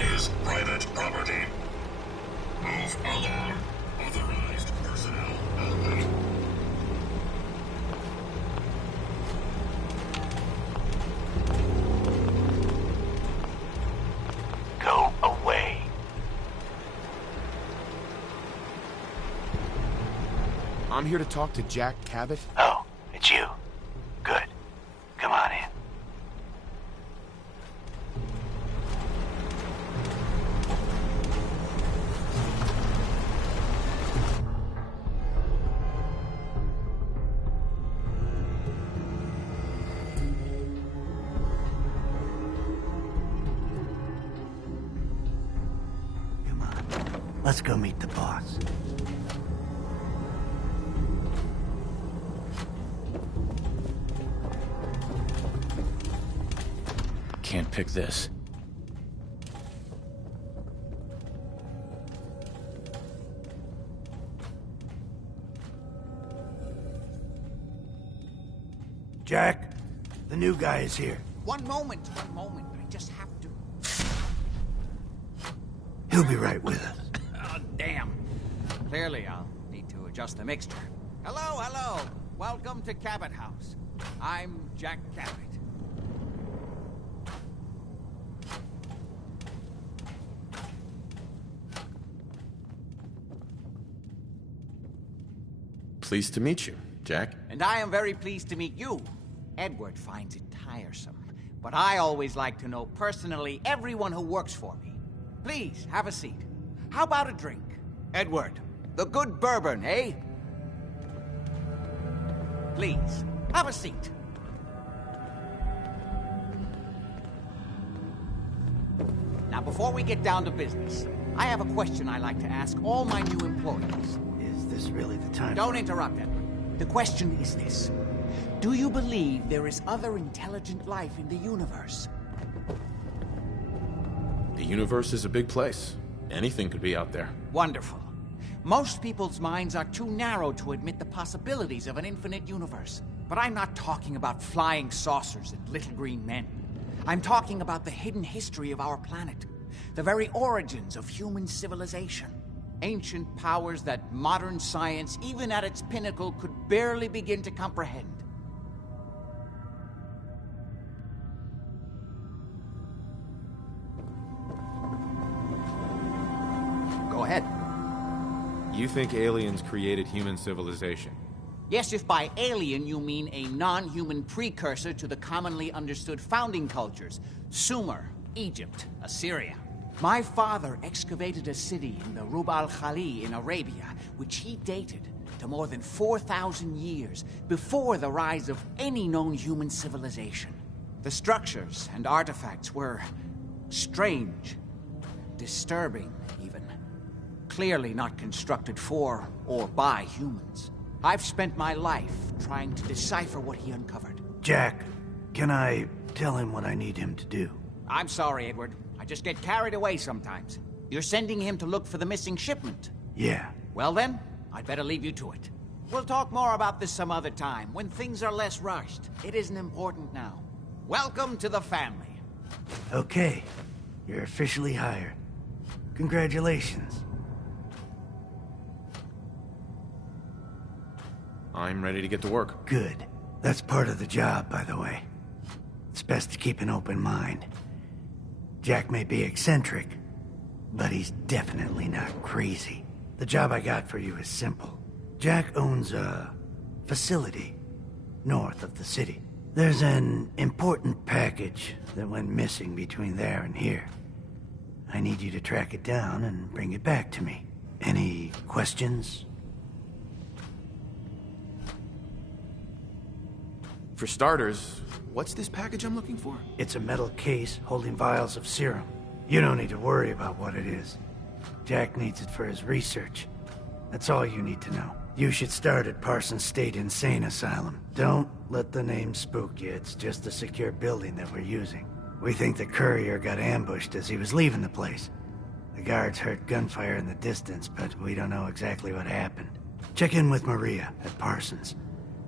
is private property. Move along. Authorized personnel only. Go away. I'm here to talk to Jack Cabot. Oh, it's you. Good. Come on in. Come on. Let's go meet the boss. Can't pick this. Jack, the new guy is here. One moment. I just have to... He'll be right with us. Oh, damn. Clearly, I'll need to adjust the mixture. Hello. Welcome to Cabot House. I'm Jack Cabot. Pleased to meet you, Jack. And I am very pleased to meet you. Edward finds it tiresome, but I always like to know personally everyone who works for me. Please, have a seat. How about a drink? Edward, the good bourbon, eh? Please, have a seat. Now, before we get down to business, I have a question I like to ask all my new employees. Is this really the time? Don't interrupt, Edward. The question is this. Do you believe there is other intelligent life in the universe? The universe is a big place. Anything could be out there. Wonderful. Most people's minds are too narrow to admit the possibilities of an infinite universe. But I'm not talking about flying saucers and little green men. I'm talking about the hidden history of our planet. The very origins of human civilization. Ancient powers that modern science, even at its pinnacle, could barely begin to comprehend. Go ahead. You think aliens created human civilization? Yes, if by alien you mean a non-human precursor to the commonly understood founding cultures. Sumer, Egypt, Assyria. My father excavated a city in the Rub al-Khali in Arabia, which he dated to more than 4,000 years before the rise of any known human civilization. The structures and artifacts were strange, disturbing even. Clearly not constructed for or by humans. I've spent my life trying to decipher what he uncovered. Jack, can I tell him what I need him to do? I'm sorry, Edward. I just get carried away sometimes. You're sending him to look for the missing shipment? Yeah. Well then, I'd better leave you to it. We'll talk more about this some other time, when things are less rushed. It isn't important now. Welcome to the family. Okay. You're officially hired. Congratulations. I'm ready to get to work. Good. That's part of the job, by the way. It's best to keep an open mind. Jack may be eccentric, but he's definitely not crazy. The job I got for you is simple. Jack owns a facility north of the city. There's an important package that went missing between there and here. I need you to track it down and bring it back to me. Any questions? For starters, what's this package I'm looking for? It's a metal case holding vials of serum. You don't need to worry about what it is. Jack needs it for his research. That's all you need to know. You should start at Parsons State Insane Asylum. Don't let the name spook you. It's just a secure building that we're using. We think the courier got ambushed as he was leaving the place. The guards heard gunfire in the distance, but we don't know exactly what happened. Check in with Maria at Parsons.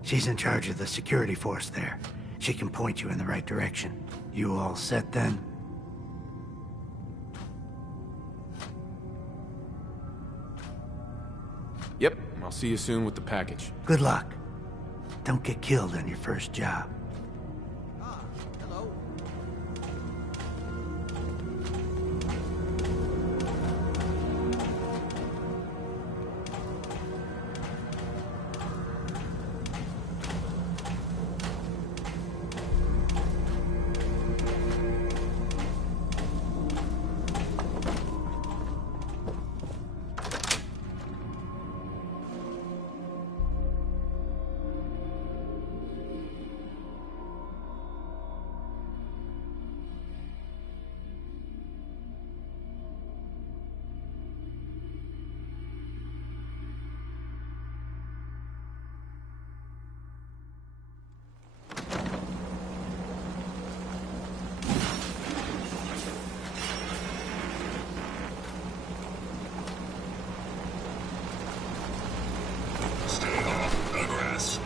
She's in charge of the security force there. She can point you in the right direction. You all set then? I'll see you soon with the package. Good luck. Don't get killed on your first job. Ah, hello. Stay off the grass.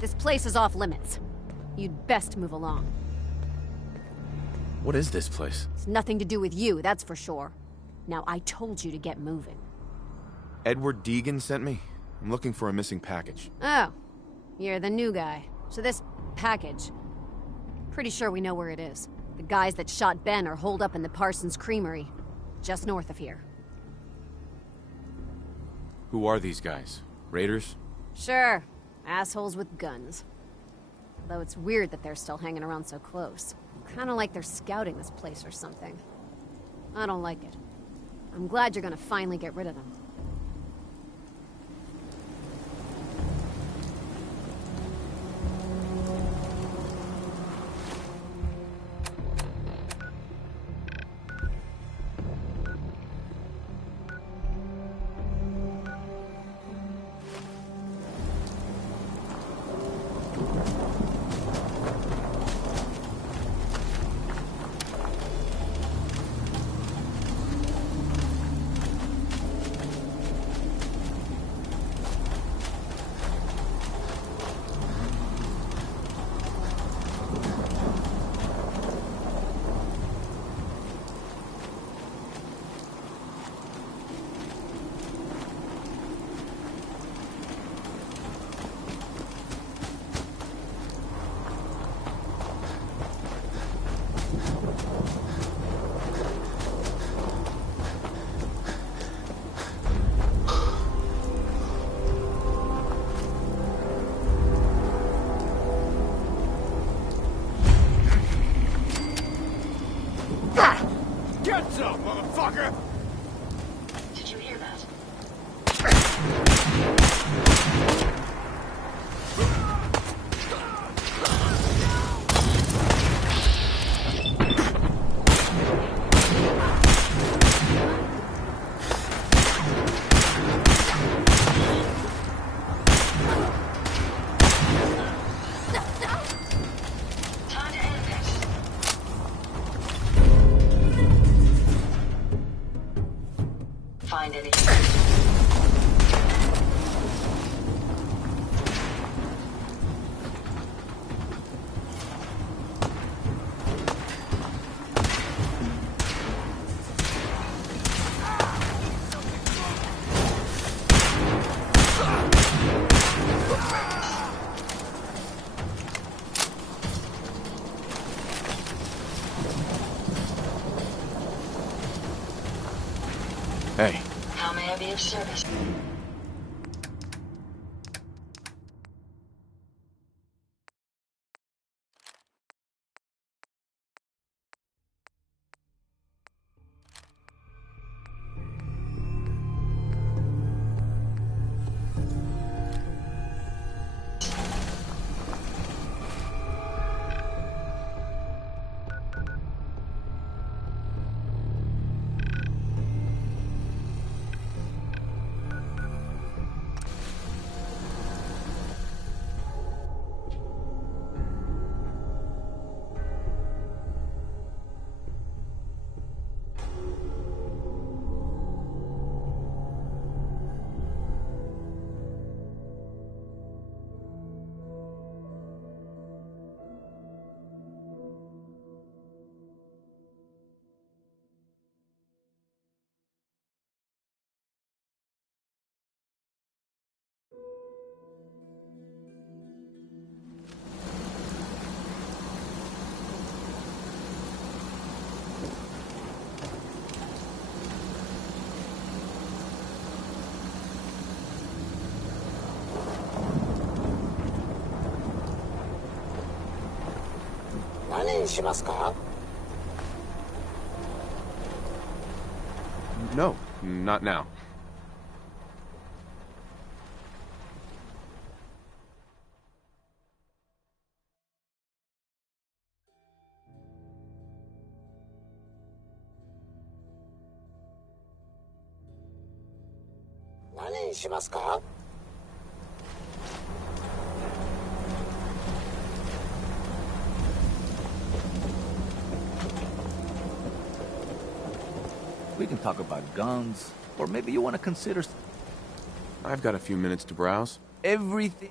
This place is off limits. You'd best move along. What is this place? It's nothing to do with you, that's for sure. Now, I told you to get moving. Edward Deegan sent me. I'm looking for a missing package. Oh, you're the new guy. So this package, pretty sure we know where it is. The guys that shot Ben are holed up in the Parsons Creamery, just north of here. Who are these guys? Raiders? Sure, assholes with guns. Though it's weird that they're still hanging around so close. Kinda like they're scouting this place or something. I don't like it. I'm glad you're gonna finally get rid of them. motherfucker! Did you hear that? Time to end this. Find anything? Hey, How may I be of service? no, not now. We can talk about guns, or maybe you want to consider I've got a few minutes to browse. everything.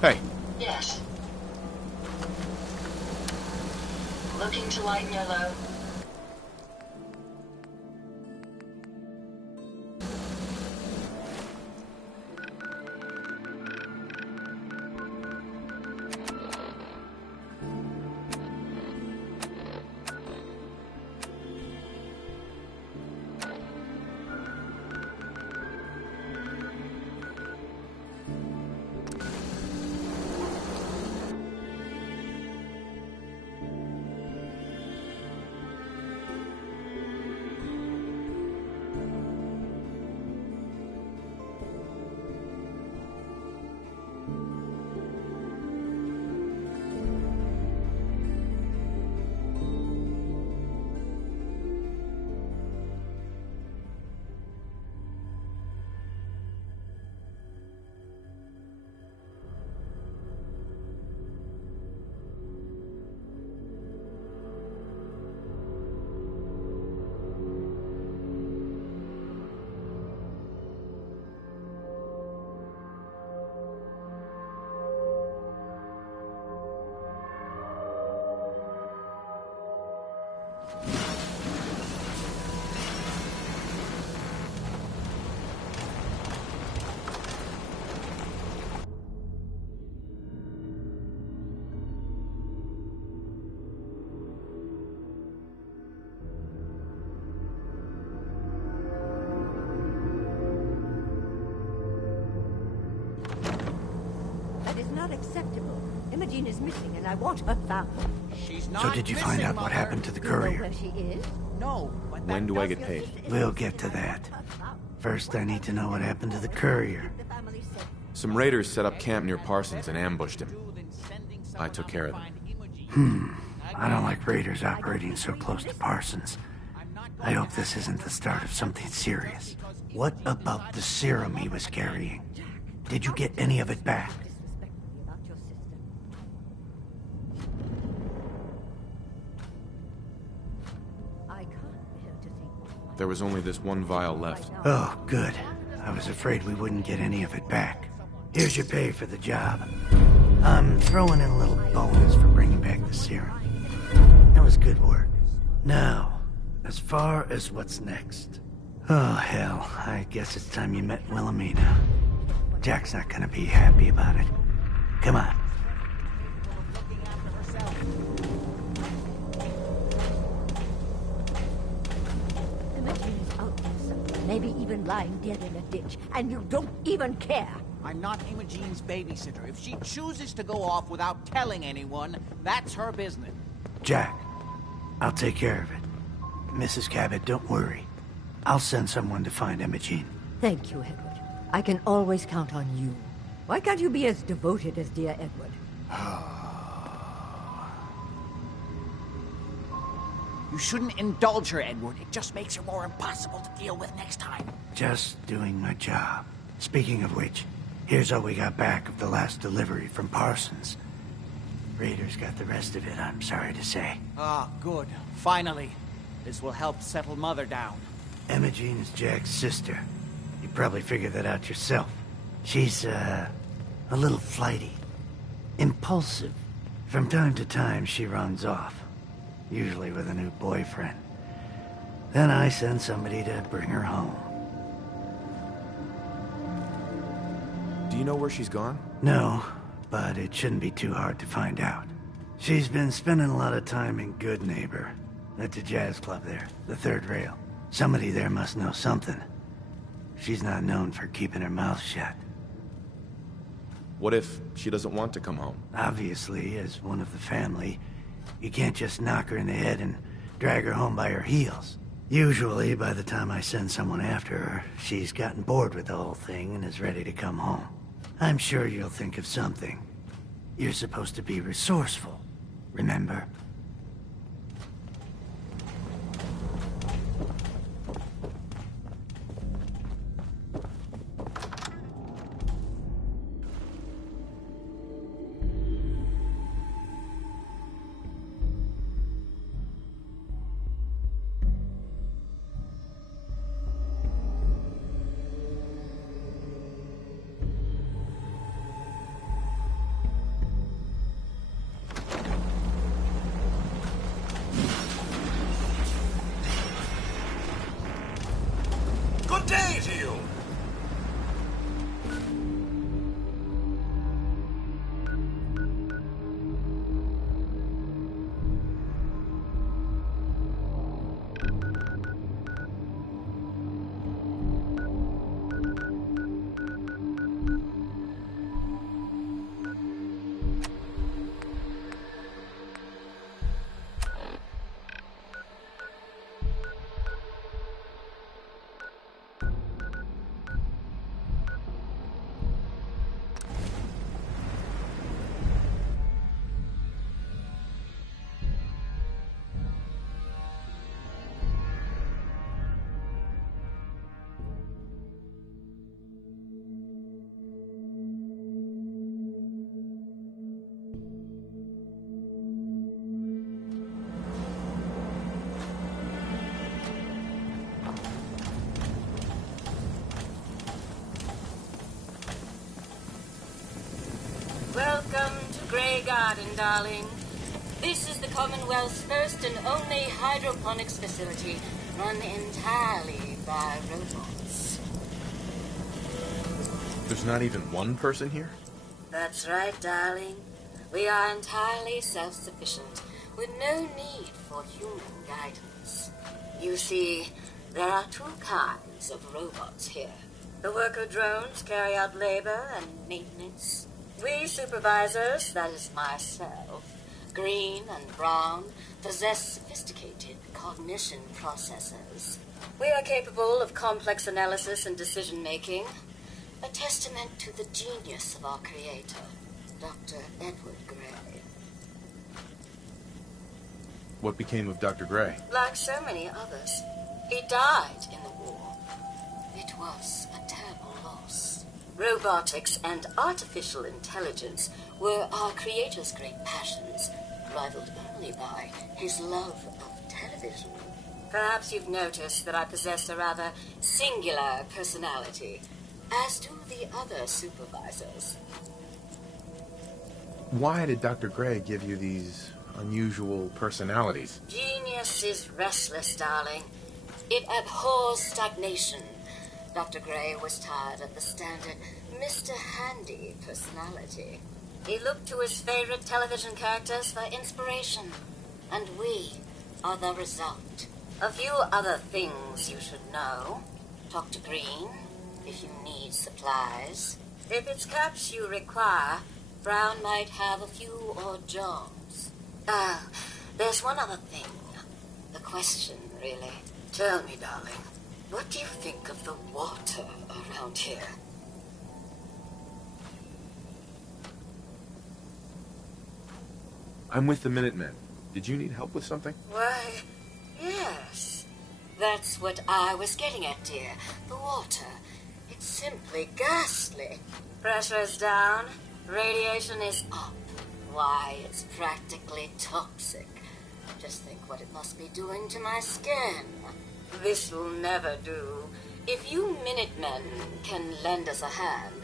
Hey, Yes. Looking to lighten your load? not acceptable. Imogene is missing, and I want her found. She's not So did you find missing, out what Mother. happened to the You know courier? where she is? No, but that When do I does- get paid? We'll get to that. First, I need to know what happened to the courier. The family said Some raiders set up camp near Parsons and ambushed him. I took care of them. I don't like raiders operating so close to Parsons. I hope this isn't the start of something serious. What about the serum he was carrying? Did you get any of it back? disrespectfully about your sister. I can't bear to think. There was only this one vial left. Oh, good. I was afraid we wouldn't get any of it back. Here's your pay for the job. I'm throwing in a little bonus for bringing back the serum. That was good work. Now, as far as what's next. Oh, hell. I guess it's time you met Wilhelmina. Jack's not gonna be happy about it. Come on. Imogene is out there somewhere, maybe even lying dead in a ditch, and you don't even care. I'm not Imogene's babysitter. If she chooses to go off without telling anyone, that's her business. Jack, I'll take care of it. Mrs. Cabot, don't worry. I'll send someone to find Imogene. Thank you, Edward. I can always count on you. Why can't you be as devoted as dear Edward? You shouldn't indulge her, Edward. It just makes her more impossible to deal with next time. Just doing my job. Speaking of which, here's all we got back of the last delivery from Parsons. Raiders got the rest of it, I'm sorry to say. Ah, good. Finally. This will help settle Mother down. Imogene is Jack's sister. You probably figured that out yourself. She's, a little flighty. Impulsive. From time to time, she runs off. Usually with a new boyfriend. Then I send somebody to bring her home. Do you know where she's gone? No, but it shouldn't be too hard to find out. She's been spending a lot of time in Good Neighbor. That's a jazz club there, the third rail. Somebody there must know something. She's not known for keeping her mouth shut. What if she doesn't want to come home? Obviously, as one of the family, you can't just knock her in the head and drag her home by her heels. Usually, by the time I send someone after her, she's gotten bored with the whole thing and is ready to come home. I'm sure you'll think of something. You're supposed to be resourceful, remember? Good day to you. Welcome to Grey Garden, darling. This is the Commonwealth's first and only hydroponics facility run entirely by robots. There's not even one person here? That's right, darling. We are entirely self-sufficient, with no need for human guidance. You see, there are two kinds of robots here. The worker drones carry out labor and maintenance. We supervisors, that is myself, Green and Brown, possess sophisticated cognition processors. We are capable of complex analysis and decision-making, a testament to the genius of our creator, Dr. Edward Gray. What became of Dr. Gray? Like so many others, he died in the war. It was a terrible loss. Robotics and artificial intelligence were our creator's great passions, rivaled only by his love of television. Perhaps you've noticed that I possess a rather singular personality, as do the other supervisors. Why did Dr. Gray give you these unusual personalities? Genius is restless, darling. It abhors stagnation. Dr. Gray was tired of the standard Mr. Handy personality. He looked to his favorite television characters for inspiration, and we are the result. A few other things you should know. Talk to Green if you need supplies. If it's caps you require, Brown might have a few odd jobs. There's one other thing. A question, really. Tell me, darling, what do you think of the water around here? I'm with the Minutemen. Did you need help with something? Why, yes. That's what I was getting at, dear. The water. It's simply ghastly. Pressure's down. Radiation is up. Why, it's practically toxic. Just think what it must be doing to my skin. This'll never do. If you Minutemen can lend us a hand,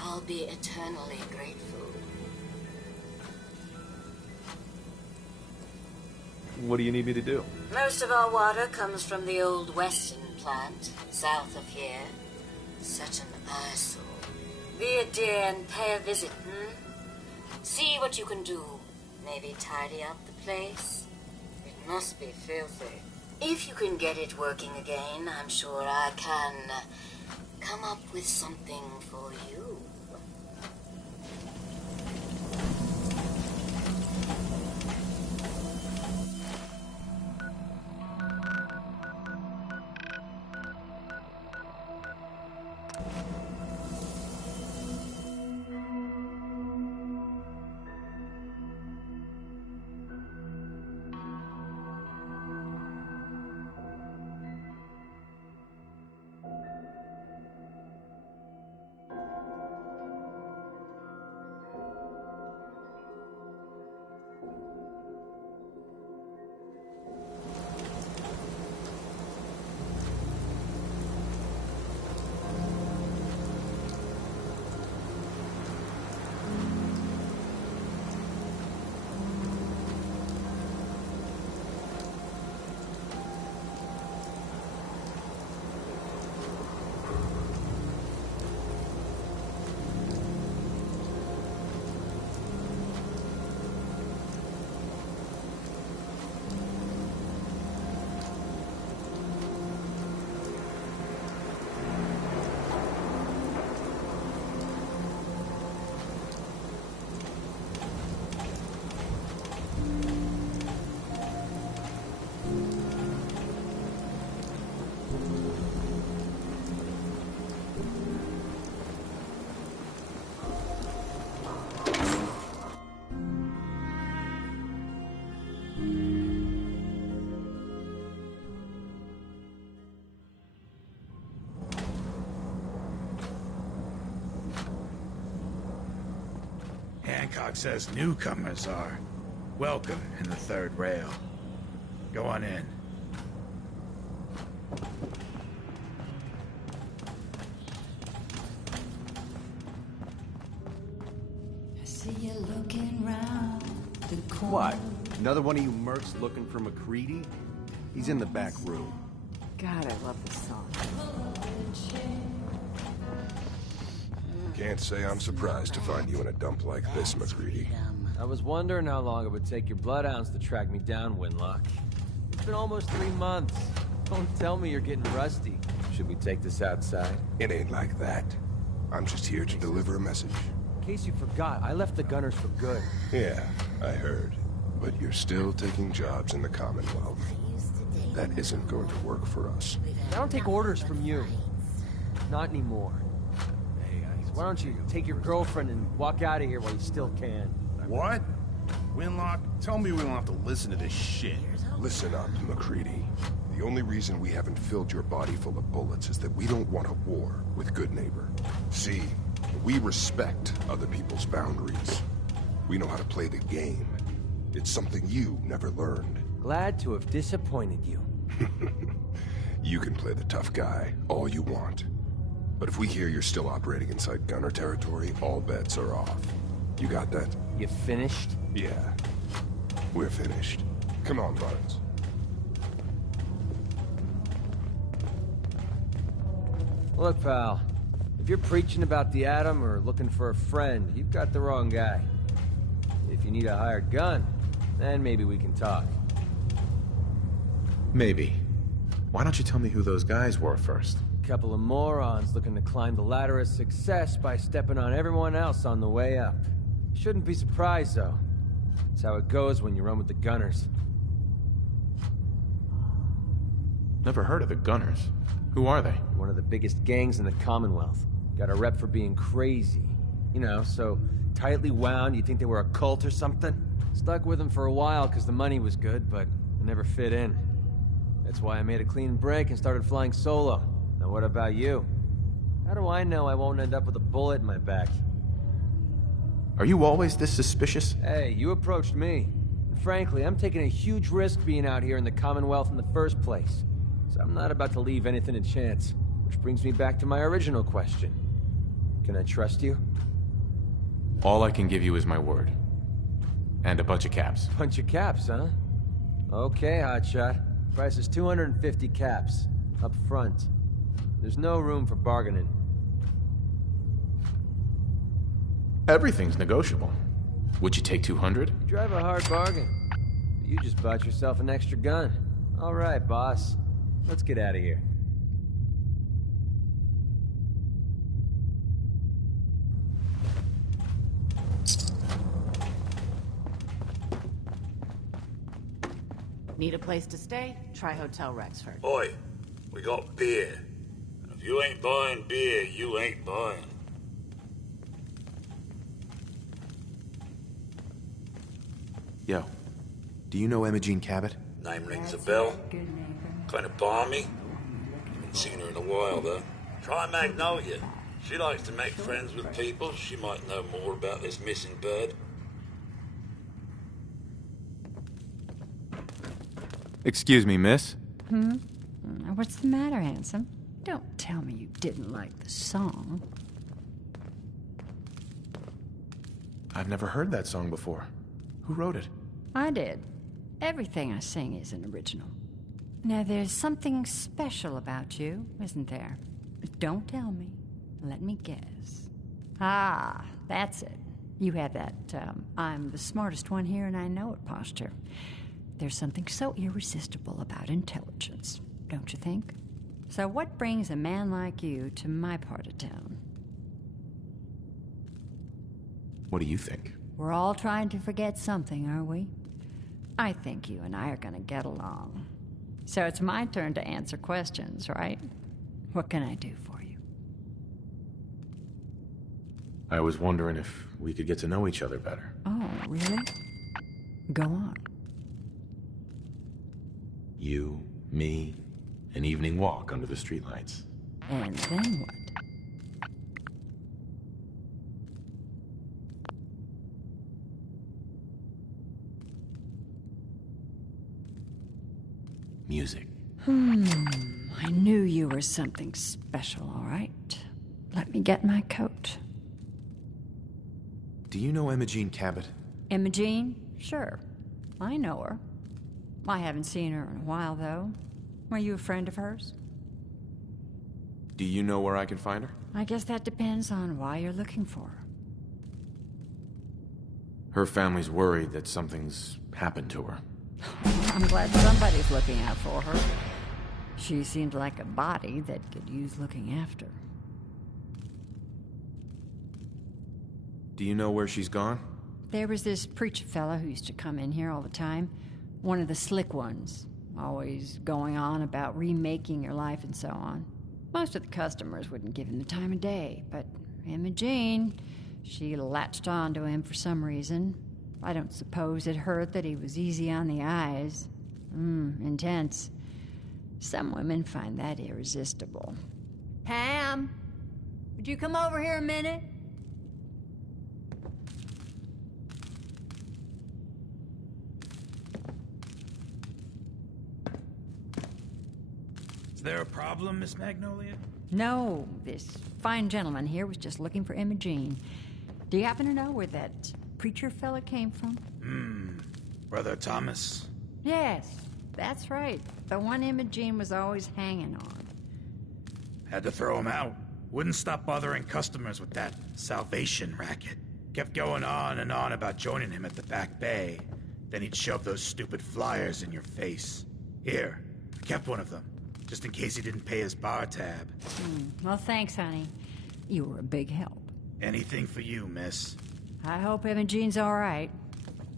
I'll be eternally grateful. What do you need me to do? Most of our water comes from the old Weston plant, south of here. Such an eyesore. Be a dear and pay a visit, See what you can do. Maybe tidy up the place. It must be filthy. If you can get it working again, I'm sure I can come up with something for you. Hancock says newcomers are welcome in the third rail. Go on in. I see you looking round the corner. What? Another one of you mercs looking for McCready? He's in the back room. God, I love this song. Can't say I'm surprised to find you in a dump like this, McCready. I was wondering how long it would take your bloodhounds to track me down, Winlock. It's been almost 3 months. Don't tell me you're getting rusty. Should we take this outside? It ain't like that. I'm just here to deliver a message. case you forgot, I left the Gunners for good. Yeah, I heard. But you're still taking jobs in the Commonwealth. That isn't going to work for us. I don't take orders from you. Not anymore. So why don't you take your girlfriend and walk out of here while you still can? What? Winlock, tell me we don't have to listen to this shit. Listen up, MacReady. The only reason we haven't filled your body full of bullets is that we don't want a war with Good Neighbor. See, we respect other people's boundaries. We know how to play the game. It's something you never learned. Glad to have disappointed you. You can play the tough guy all you want. But if we hear you're still operating inside Gunner territory, all bets are off. You got that? You finished? Yeah. We're finished. Come on, Barnes. Look, pal. If you're preaching about the atom or looking for a friend, you've got the wrong guy. If you need a hired gun, then maybe we can talk. Maybe. Why don't you tell me who those guys were first? Couple of morons looking to climb the ladder of success by stepping on everyone else on the way up. Shouldn't be surprised, though. That's how it goes when you run with the Gunners. Never heard of the Gunners. Who are they? One of the biggest gangs in the Commonwealth. Got a rep for being crazy. You know, so tightly wound you'd think they were a cult or something. Stuck with them for a while because the money was good, but it never fit in. That's why I made a clean break and started flying solo. Now what about you? How do I know I won't end up with a bullet in my back? Are you always this suspicious? Hey, you approached me. And frankly, I'm taking a huge risk being out here in the Commonwealth in the first place. So I'm not about to leave anything to chance. Which brings me back to my original question. Can I trust you? All I can give you is my word. And a bunch of caps. Bunch of caps, huh? Okay, hotshot. Price is 250 caps. Up front. There's no room for bargaining. Everything's negotiable. Would you take 200? You drive a hard bargain. But you just bought yourself an extra gun. All right, boss. Let's get out of here. Need a place to stay? Try Hotel Rexford. Oi, we got beer. And if you ain't buying beer, you ain't buying. Yo, do you know Imogene Cabot? Name rings a bell. Kind of balmy. Haven't seen her in a while, though. Try Magnolia. She likes to make friends with people. She might know more about this missing bird. Excuse me, miss. What's the matter, handsome? Don't tell me you didn't like the song. I've never heard that song before. Who wrote it? I did. Everything I sing is an original. Now, there's something special about you, isn't there? Don't tell me. Let me guess. Ah, that's it. You have that, I'm the smartest one here and I know it posture. There's something so irresistible about intelligence, don't you think? So what brings a man like you to my part of town? What do you think? We're all trying to forget something, are we? I think you and I are gonna get along. So it's my turn to answer questions, right? What can I do for you? I was wondering if we could get to know each other better. Oh, really? Go on. You, me, an evening walk under the streetlights. And then what? Music. I knew you were something special, all right. Let me get my coat. Do you know Imogene Cabot? Imogene? Sure. I know her. I haven't seen her in a while, though. Were you a friend of hers? Do you know where I can find her? I guess that depends on why you're looking for her. Her family's worried that something's happened to her. I'm glad somebody's looking out for her. She seemed like a body that could use looking after. Do you know where she's gone? There was this preacher fella who used to come in here all the time. One of the slick ones. Always going on about remaking your life and so on. Most of the customers wouldn't give him the time of day, but Imogene, she latched on to him for some reason. I don't suppose it hurt that he was easy on the eyes. Intense. Some women find that irresistible. Pam, would you come over here a minute? Is there a problem, Miss Magnolia? No, this fine gentleman here was just looking for Imogene. Do you happen to know where that preacher fella came from? Brother Thomas? Yes, that's right. The one Imogene was always hanging on. Had to throw him out. Wouldn't stop bothering customers with that salvation racket. Kept going on and on about joining him at the back bay. Then he'd shove those stupid flyers in your face. Here, I kept one of them, just in case he didn't pay his bar tab. Well, thanks, honey. You were a big help. Anything for you, miss. I hope Imogene's all right.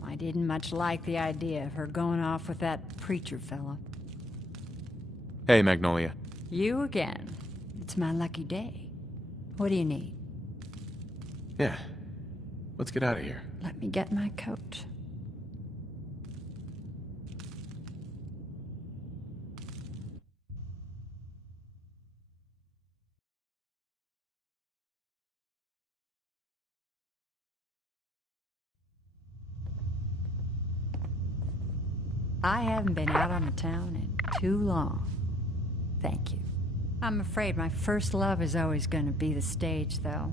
I didn't much like the idea of her going off with that preacher fella. Hey, Magnolia. You again. It's my lucky day. What do you need? Yeah. Let's get out of here. Let me get my coat. I haven't been out on the town in too long. Thank you. I'm afraid my first love is always going to be the stage, though.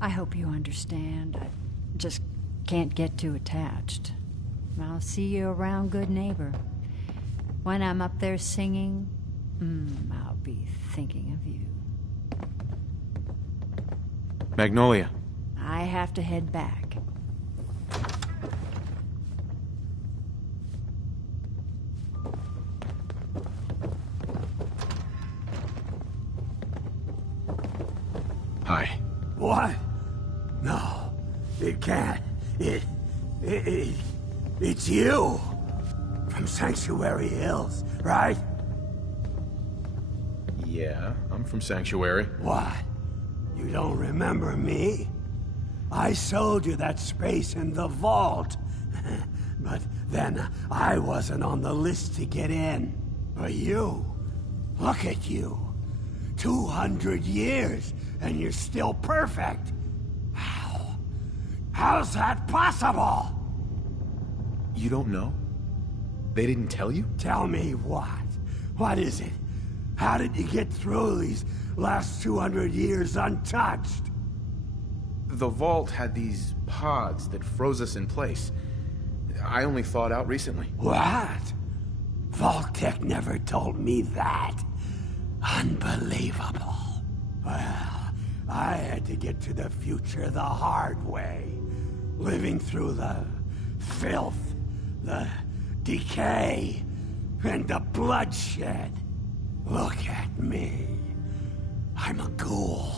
I hope you understand. I just can't get too attached. I'll see you around, good neighbor. When I'm up there singing, I'll be thinking of you. Magnolia. I have to head back. Hi. What? No, it can't. It's you. From Sanctuary Hills, right? Yeah, I'm from Sanctuary. What? You don't remember me? I sold you that space in the vault. But then I wasn't on the list to get in. But you, look at you. 200 years, and you're still perfect. How? How's that possible? You don't know? They didn't tell you? Tell me what? What is it? How did you get through these last 200 years untouched? The vault had these pods that froze us in place. I only thawed out recently. What? Vault-Tec never told me that. Unbelievable. Well, I had to get to the future the hard way. Living through the filth, the decay, and the bloodshed. Look at me. I'm a ghoul.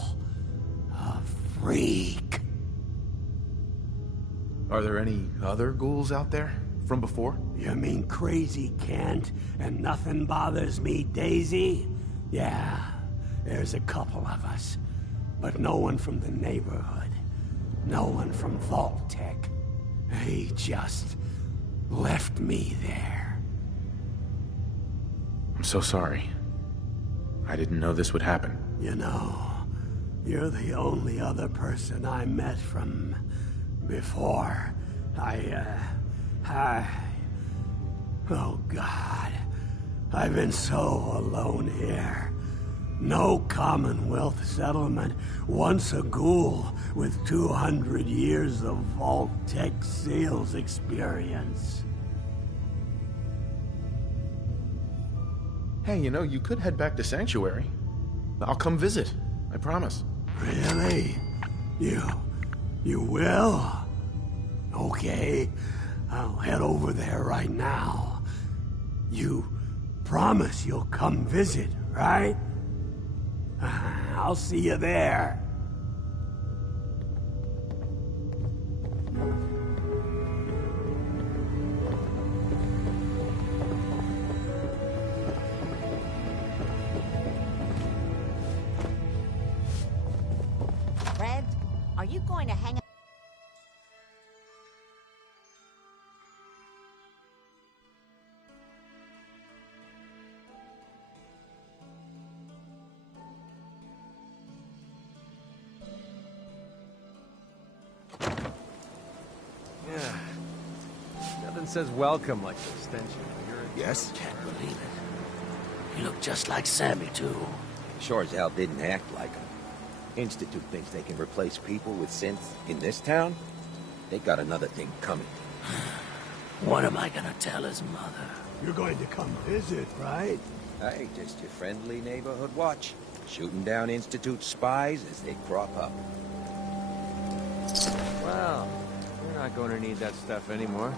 A freak. Are there any other ghouls out there from before? You mean Crazy Kent and Nothing Bothers Me Daisy? Yeah, there's a couple of us. But no one from the neighborhood. No one from Vault-Tec. They just left me there. I'm so sorry. I didn't know this would happen. You know, you're the only other person I met from before. Oh God. I've been so alone here. No Commonwealth settlement, once a ghoul with 200 years of Vault-Tec sales experience. Hey, you know, you could head back to Sanctuary. I'll come visit. I promise. Really? You will? Okay, I'll head over there right now. You promise you'll come visit, right? I'll see you there. you going to hang Yeah. Nothing says welcome like the stench of urine. Yes? Can't believe it. You look just like Sammy, too. Sure as hell didn't act like him. Institute thinks they can replace people with synths in this town? They got another thing coming. What am I gonna tell his mother? You're going to come visit, right? Hey, just your friendly neighborhood watch. Shooting down Institute spies as they crop up. Well, we're not going to need that stuff anymore.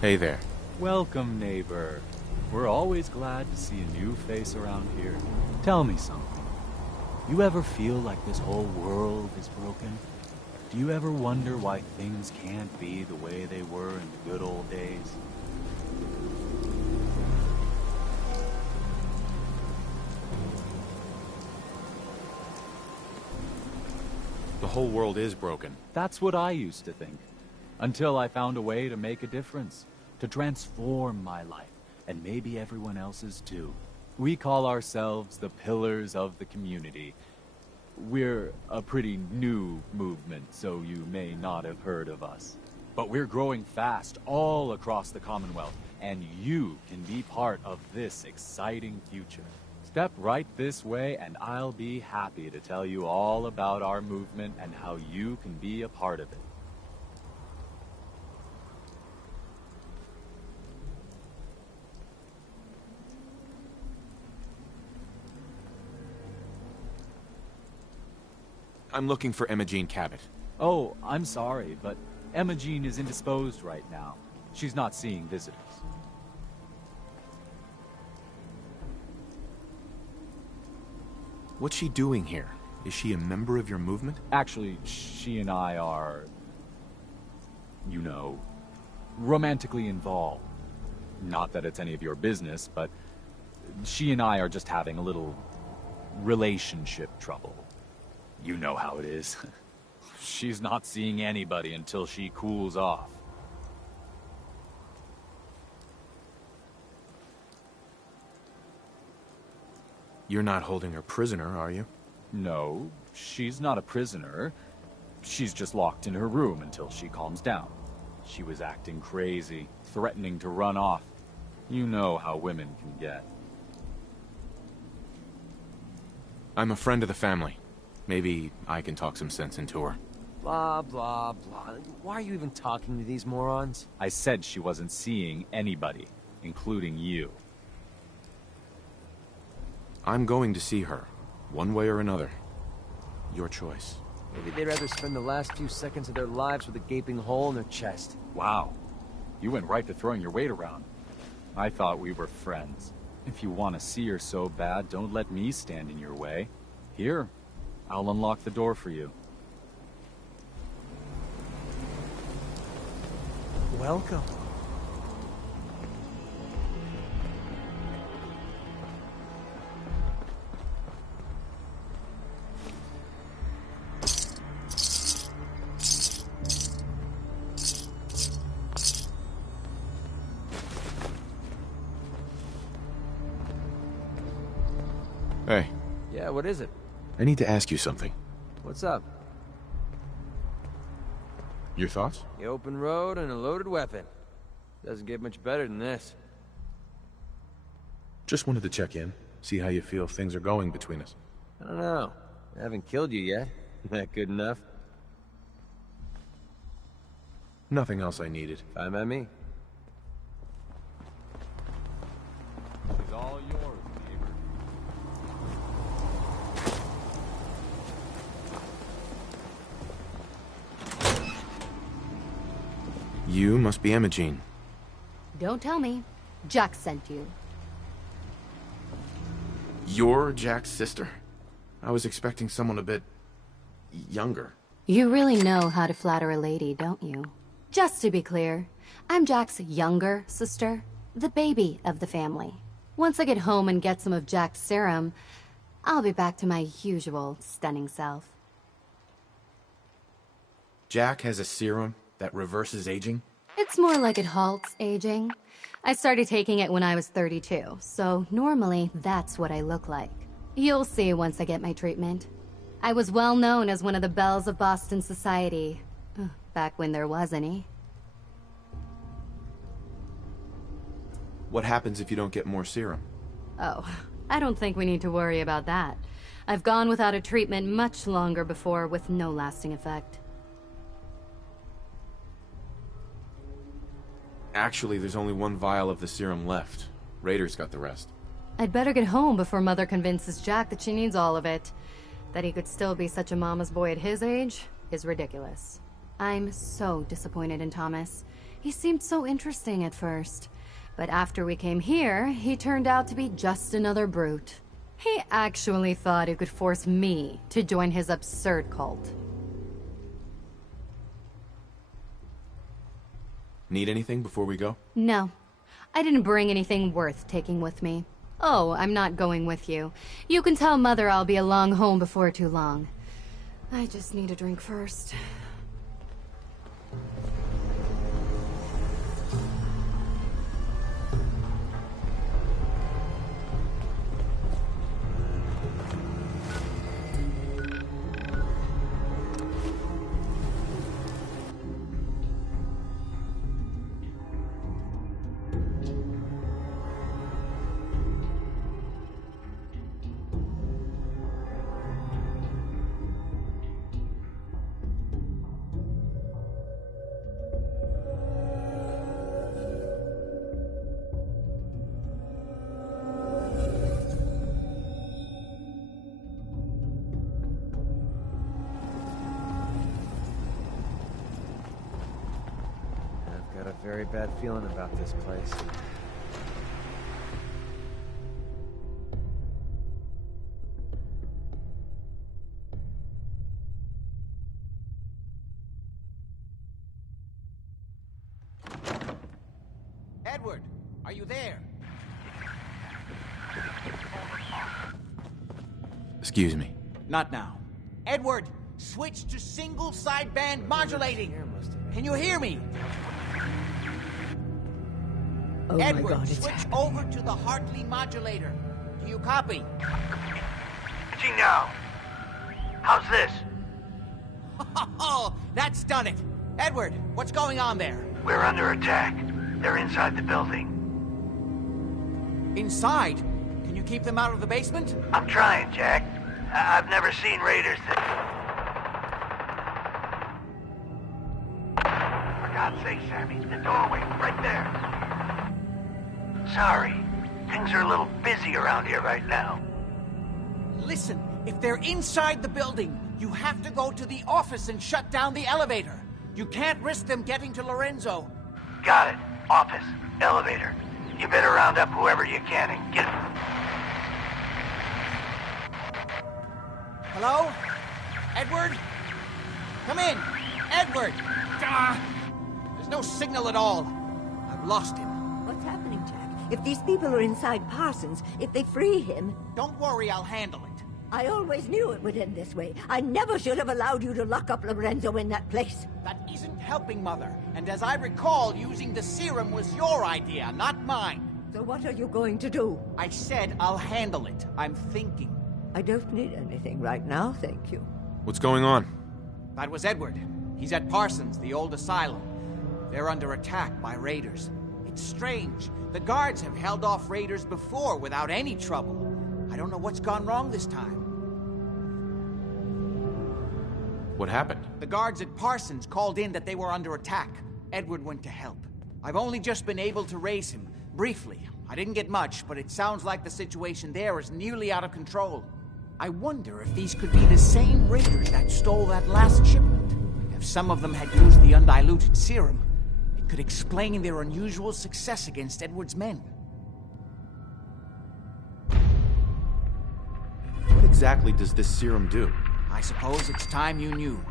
Hey there. Welcome, neighbor. We're always glad to see a new face around here. Tell me something. You ever feel like this whole world is broken? Do you ever wonder why things can't be the way they were in the good old days? The whole world is broken. That's what I used to think. Until I found a way to make a difference. To transform my life, and maybe everyone else's too. We call ourselves the Pillars of the Community. We're a pretty new movement, so you may not have heard of us. But we're growing fast all across the Commonwealth, and you can be part of this exciting future. Step right this way, and I'll be happy to tell you all about our movement and how you can be a part of it. I'm looking for Emma Jean Cabot. Oh, I'm sorry, but Emma Jean is indisposed right now. She's not seeing visitors. What's she doing here? Is she a member of your movement? Actually, she and I are, you know, romantically involved. Not that it's any of your business, but she and I are just having a little relationship trouble. You know how it is. She's not seeing anybody until she cools off. You're not holding her prisoner, are you? No, she's not a prisoner. She's just locked in her room until she calms down. She was acting crazy, threatening to run off. You know how women can get. I'm a friend of the family. Maybe I can talk some sense into her. Blah, blah, blah. Why are you even talking to these morons? I said she wasn't seeing anybody, including you. I'm going to see her, one way or another. Your choice. Maybe they'd rather spend the last few seconds of their lives with a gaping hole in their chest. Wow. You went right to throwing your weight around. I thought we were friends. If you want to see her so bad, don't let me stand in your way. Here, I'll unlock the door for you. Welcome. Hey. Yeah, what is it? I need to ask you something. What's up? Your thoughts? The open road and a loaded weapon. Doesn't get much better than this. Just wanted to check in, see how you feel things are going between us. I don't know. I haven't killed you yet. That good enough? Nothing else I needed. Fine by me. It's all yours, neighbor. You must be Imogene. Don't tell me. Jack sent you. You're Jack's sister? I was expecting someone a bit... younger. You really know how to flatter a lady, don't you? Just to be clear, I'm Jack's younger sister, the baby of the family. Once I get home and get some of Jack's serum, I'll be back to my usual stunning self. Jack has a serum that reverses aging? It's more like it halts aging. I started taking it when I was 32, so normally that's what I look like. You'll see once I get my treatment. I was well known as one of the belles of Boston society, back when there was any. What happens if you don't get more serum? Oh, I don't think we need to worry about that. I've gone without a treatment much longer before with no lasting effect. Actually, there's only one vial of the serum left. Raiders got the rest. I'd better get home before Mother convinces Jack that she needs all of it. That he could still be such a mama's boy at his age is ridiculous. I'm so disappointed in Thomas. He seemed so interesting at first. But after we came here, he turned out to be just another brute. He actually thought he could force me to join his absurd cult. Need anything before we go? No. I didn't bring anything worth taking with me. Oh, I'm not going with you. You can tell Mother I'll be along home before too long. I just need a drink first. Very bad feeling about this place. Edward, are you there? Excuse me. Not now. Edward, switch to single sideband modulating. Can you hear me? Oh Edward, my God, it's switch over to the Hartley modulator. Do you copy? Gee, now. How's this? Oh, that's done it. Edward, what's going on there? We're under attack. They're inside the building. Inside? Can you keep them out of the basement? I'm trying, Jack. I've never seen raiders that... For God's sake, Sammy, the doorway, right there. Sorry. Things are a little busy around here right now. Listen, if they're inside the building, you have to go to the office and shut down the elevator. You can't risk them getting to Lorenzo. Got it. Office. Elevator. You better round up whoever you can and get... Hello? Edward? Come in. Edward! There's no signal at all. I've lost him. What's happening, Jack? If these people are inside Parsons, if they free him... Don't worry, I'll handle it. I always knew it would end this way. I never should have allowed you to lock up Lorenzo in that place. That isn't helping, Mother. And as I recall, using the serum was your idea, not mine. So what are you going to do? I said I'll handle it. I'm thinking. I don't need anything right now, thank you. What's going on? That was Edward. He's at Parsons, the old asylum. They're under attack by raiders. It's strange. The guards have held off raiders before without any trouble. I don't know what's gone wrong this time. What happened? The guards at Parsons called in that they were under attack. Edward went to help. I've only just been able to raise him, briefly. I didn't get much, but it sounds like the situation there is nearly out of control. I wonder if these could be the same raiders that stole that last shipment. If some of them had used the undiluted serum, it could explain their unusual success against Edward's men. What exactly does this serum do? I suppose it's time you knew.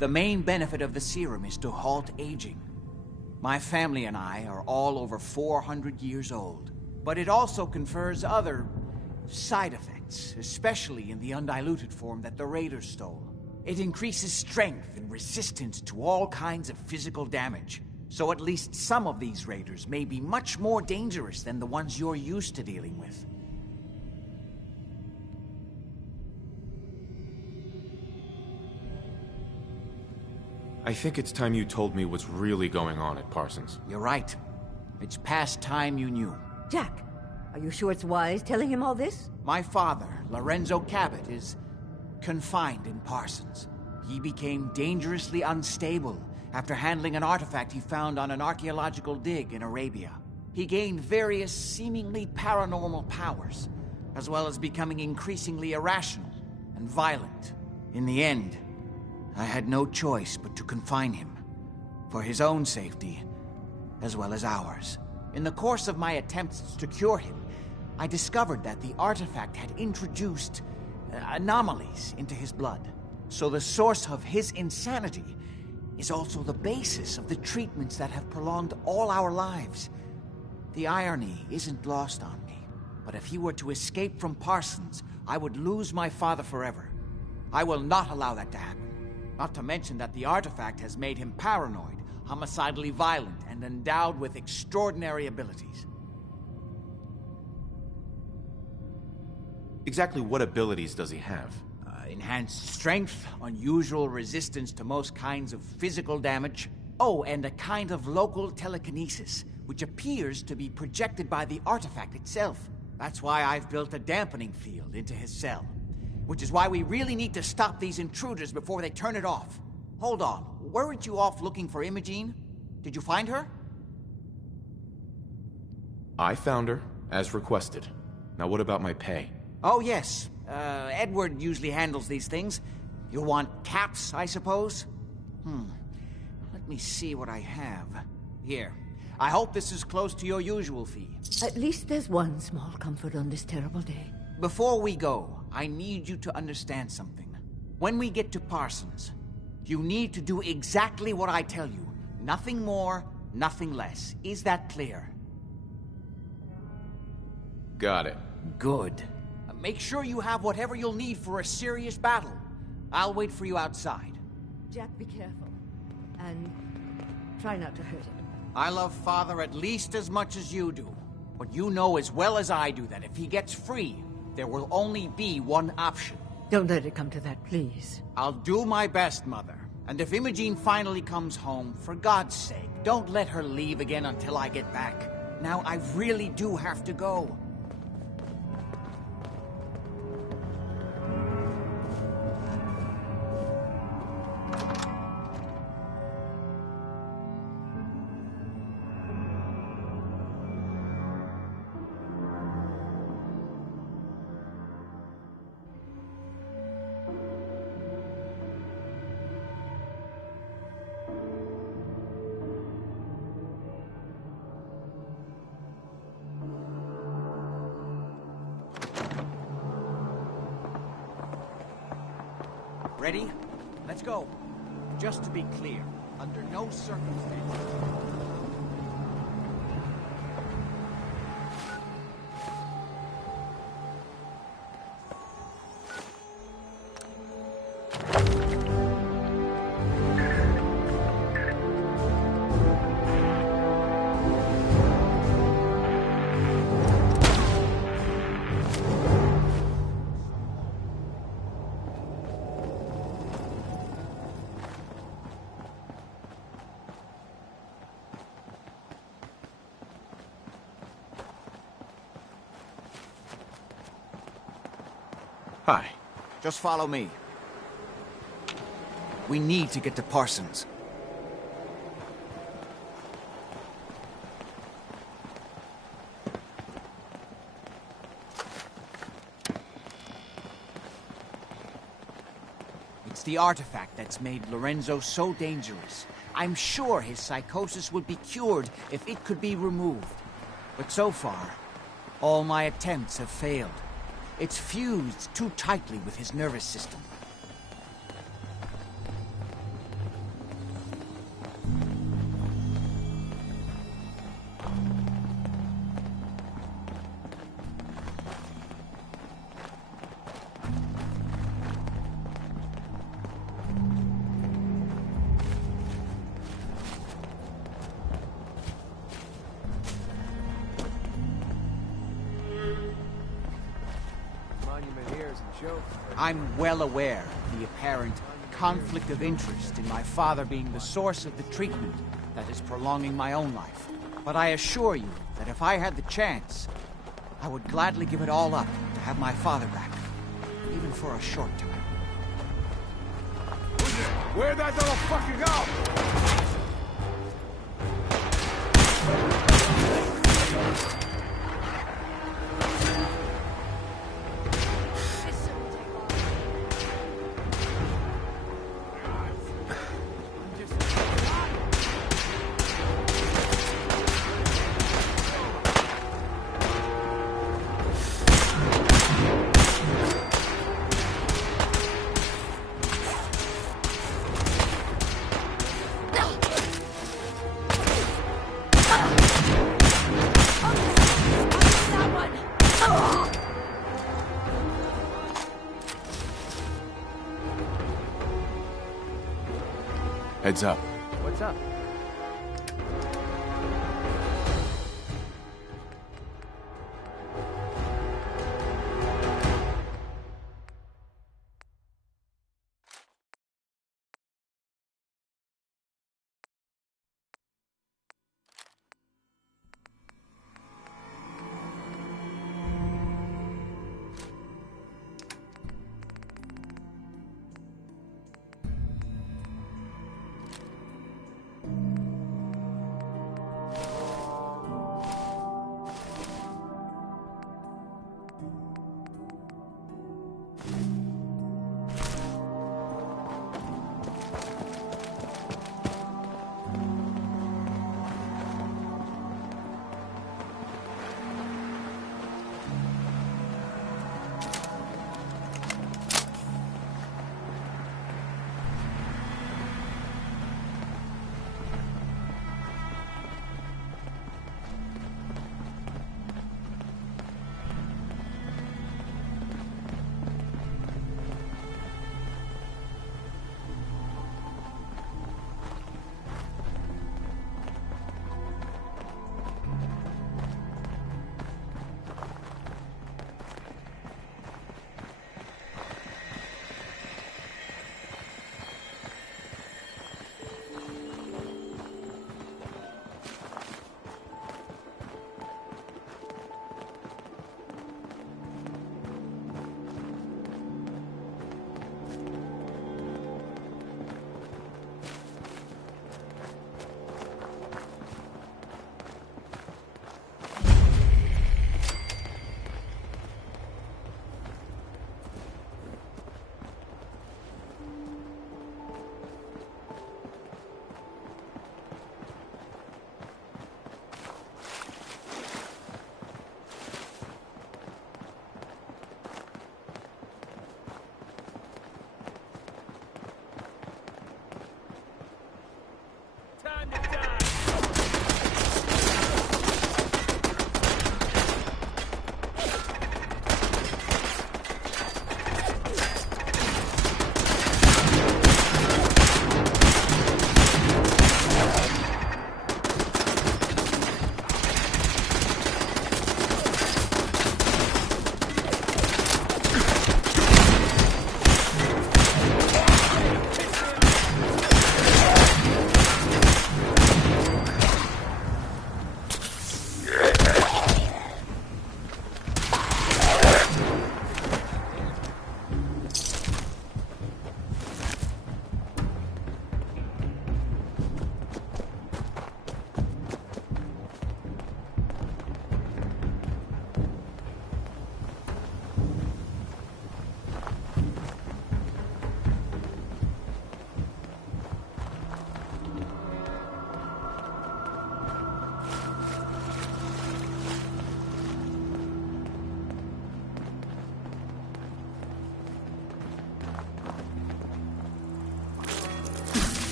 The main benefit of the serum is to halt aging. My family and I are all over 400 years old. But it also confers other side effects, especially in the undiluted form that the raiders stole. It increases strength and resistance to all kinds of physical damage. So at least some of these raiders may be much more dangerous than the ones you're used to dealing with. I think it's time you told me what's really going on at Parsons. You're right. It's past time you knew. Jack, are you sure it's wise telling him all this? My father, Lorenzo Cabot, is confined in Parsons. He became dangerously unstable after handling an artifact he found on an archaeological dig in Arabia. He gained various seemingly paranormal powers, as well as becoming increasingly irrational and violent. In the end, I had no choice but to confine him, for his own safety, as well as ours. In the course of my attempts to cure him, I discovered that the artifact had introduced anomalies into his blood. So the source of his insanity is also the basis of the treatments that have prolonged all our lives. The irony isn't lost on me, but if he were to escape from Parsons, I would lose my father forever. I will not allow that to happen. Not to mention that the artifact has made him paranoid, homicidally violent, and endowed with extraordinary abilities. Exactly what abilities does he have? Enhanced strength, unusual resistance to most kinds of physical damage. Oh, and a kind of local telekinesis, which appears to be projected by the artifact itself. That's why I've built a dampening field into his cell. Which is why we really need to stop these intruders before they turn it off. Hold on, weren't you off looking for Imogene? Did you find her? I found her, as requested. Now what about my pay? Oh, yes. Edward usually handles these things. You'll want caps, I suppose? Let me see what I have. Here. I hope this is close to your usual fee. At least there's one small comfort on this terrible day. Before we go, I need you to understand something. When we get to Parsons, you need to do exactly what I tell you. Nothing more, nothing less. Is that clear? Got it. Good. Make sure you have whatever you'll need for a serious battle. I'll wait for you outside. Jack, be careful. And try not to hurt him. I love Father at least as much as you do. But you know as well as I do that if he gets free, there will only be one option. Don't let it come to that, please. I'll do my best, Mother. And if Imogene finally comes home, for God's sake, don't let her leave again until I get back. Now, I really do have to go. Ready? Let's go. Just to be clear, under no circumstances... Hi. Just follow me. We need to get to Parsons. It's the artifact that's made Lorenzo so dangerous. I'm sure his psychosis would be cured if it could be removed. But so far, all my attempts have failed. It's fused too tightly with his nervous system. I'm well aware of the apparent conflict of interest in my father being the source of the treatment that is prolonging my own life. But I assure you that if I had the chance, I would gladly give it all up to have my father back, even for a short time. Where'd that little fucker go? Heads up. What's up?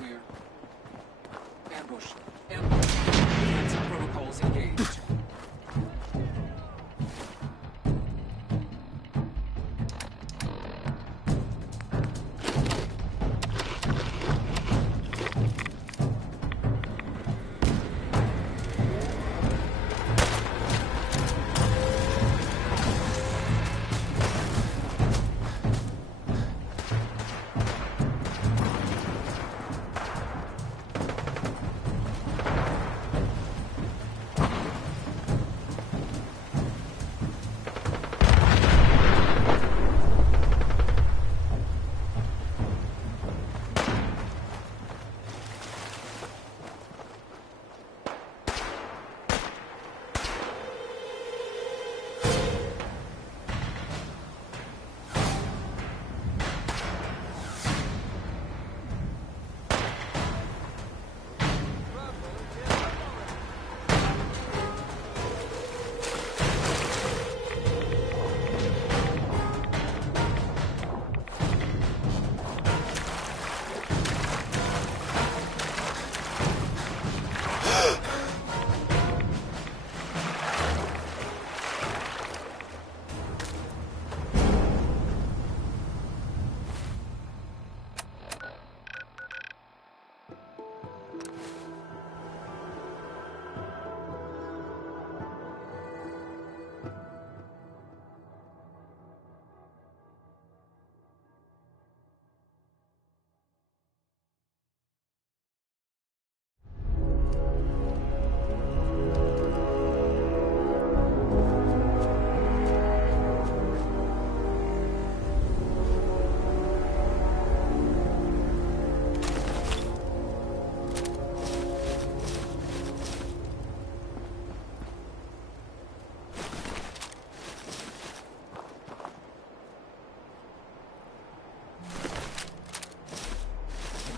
clear. Ambush. Ambush. Defensive protocols engaged.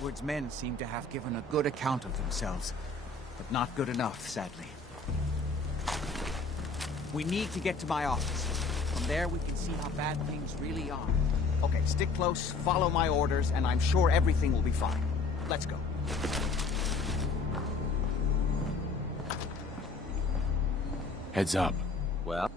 Edward's men seem to have given a good account of themselves, but not good enough, sadly. We need to get to my office. From there, we can see how bad things really are. Okay, stick close, follow my orders, and I'm sure everything will be fine. Let's go. Heads up. Well?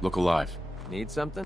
Look alive. Need something?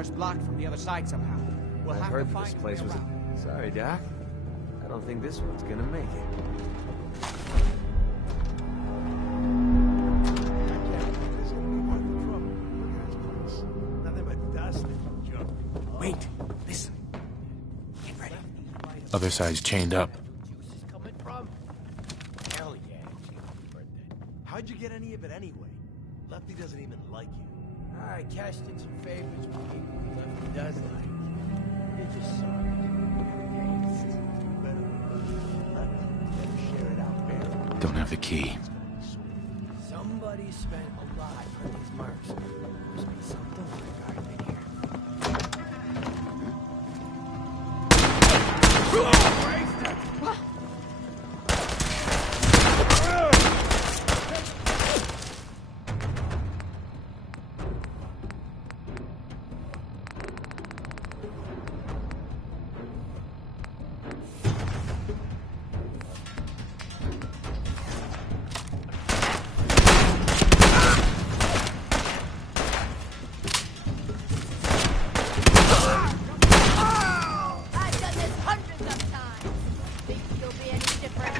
door's blocked from the other side somehow. We'll I've have heard to that this find a place way was. around. Sorry, Doc. I don't think this one's gonna make it. Wait, listen. Get ready. Other side's chained up. Coming from? Hell yeah, Jamie's birthday. How'd you get any of it anyway? Lefty doesn't even like you. I cashed in some favors with people Lefty does like. You're just sorry. Share it out fair. Don't have the key. Somebody spent a lot on these marks. Must be something regarding it here. I've done this hundreds of times. Think you'll be any different?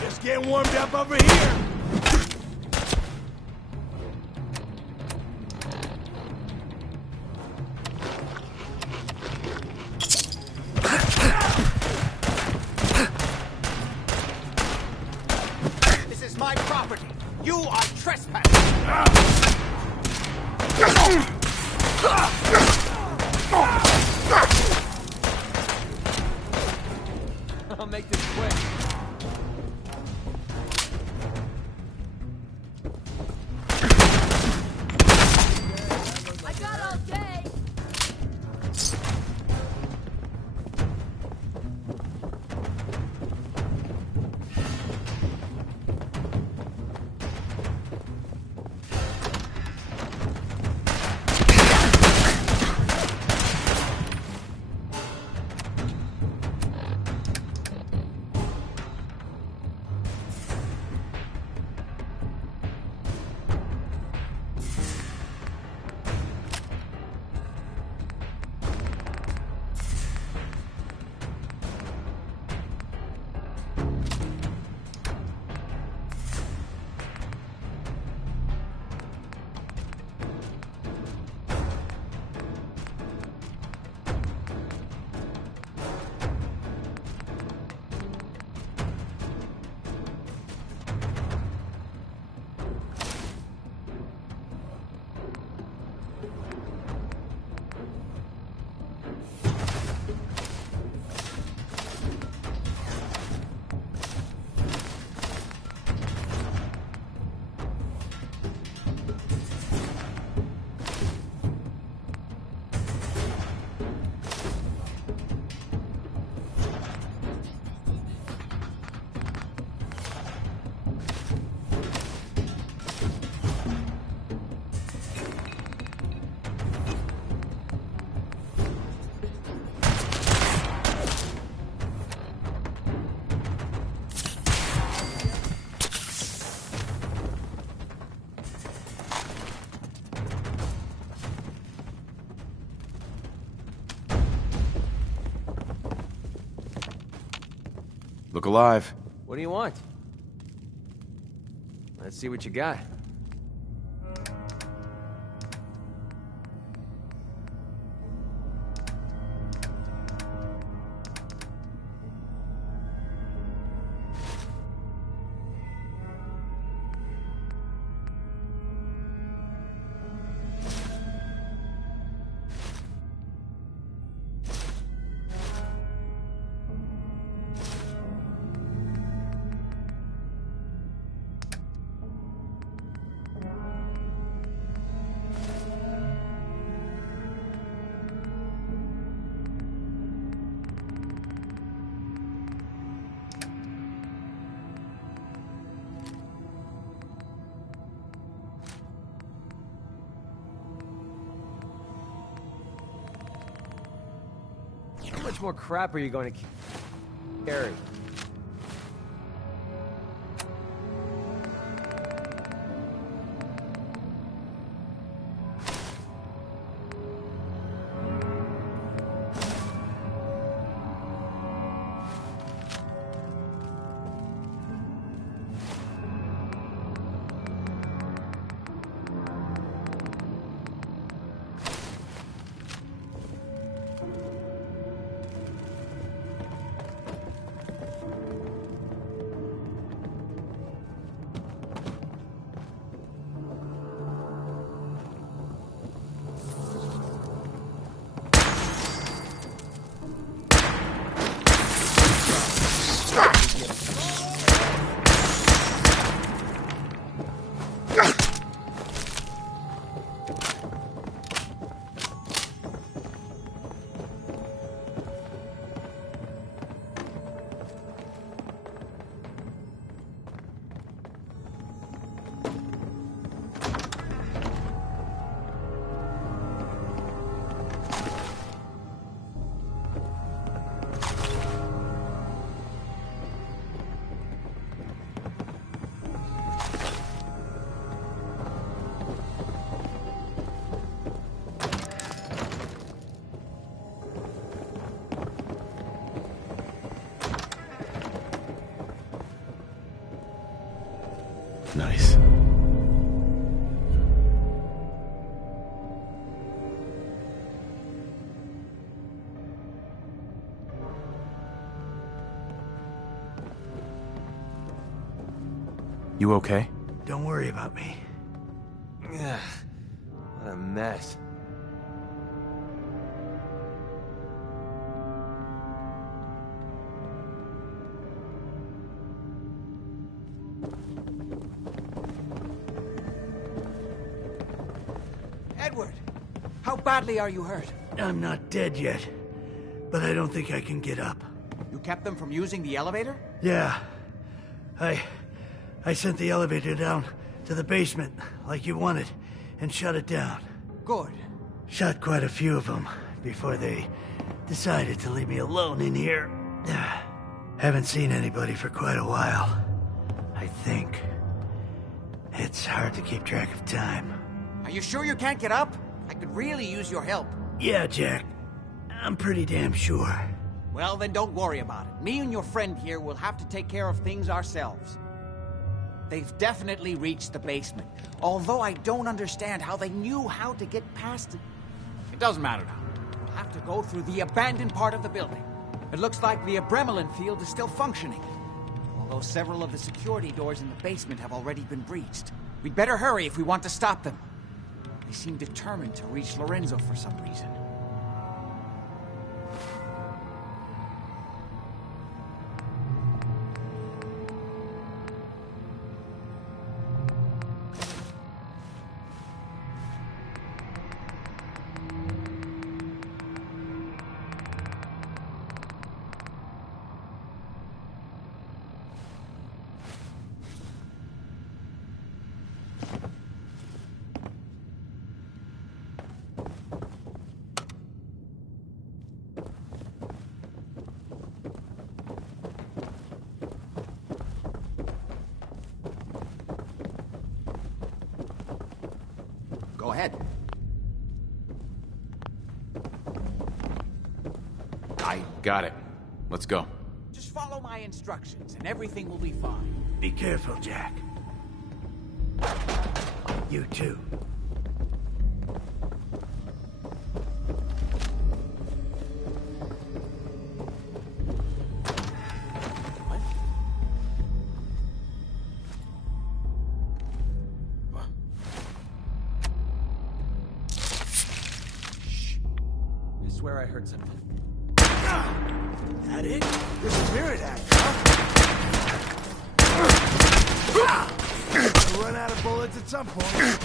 Just getting warmed up over here. This is my property. You are trespassing. I'll make this quick. I got all day. Look alive. What do you want? Let's see what you got. much more crap are you going to carry? Nice. You okay? Don't worry about me. Ugh, what a mess. Edward, how badly are you hurt? I'm not dead yet, but I don't think I can get up. You kept them from using the elevator? Yeah. I sent the elevator down to the basement, like you wanted, and shut it down. Good. Shot quite a few of them before they decided to leave me alone in here. Haven't seen anybody for quite a while, I think. It's hard to keep track of time. Are you sure you can't get up? I could really use your help. Yeah, Jack. I'm pretty damn sure. Well, then don't worry about it. Me and your friend here will have to take care of things ourselves. They've definitely reached the basement, although I don't understand how they knew how to get past it. It doesn't matter now. We'll have to go through the abandoned part of the building. It looks like the Adrenaline field is still functioning, although several of the security doors in the basement have already been breached. We'd better hurry if we want to stop them. They seem determined to reach Lorenzo for some reason. Go ahead. I got it. Let's go. Just follow my instructions and everything will be fine. Be careful, Jack. You too. I swear I heard something. That it? You're a spirit act, huh? We'll run out of bullets at some point.